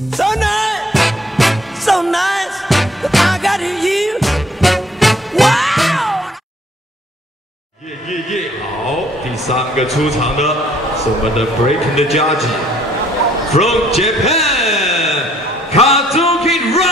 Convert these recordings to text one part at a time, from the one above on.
So nice, so nice that I got you. Wow! 好，第三个出场的是我们的 Breaking the Judge from Japan, Kazuki Rock.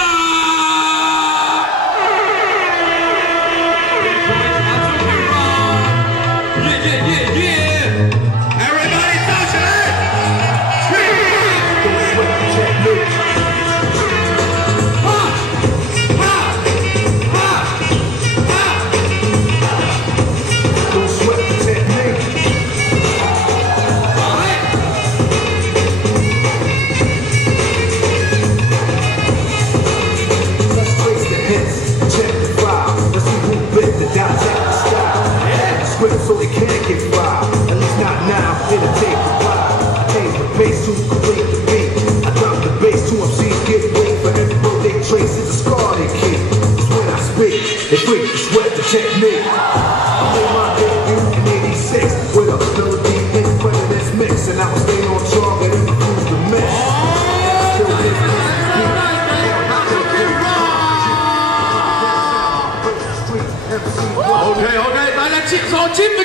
So they can't get wild, at least not now, it'll take a while. I change the pace to complete the beat. I drop the bass to MCs get weight. For every road they trace, it's a scar they keep. It's when I speak, they freak, they sweat the technique. I made my debut in '86 with a melody in front of this mix, and I was staying on target and refused to miss. Still this OK， 大家接受金不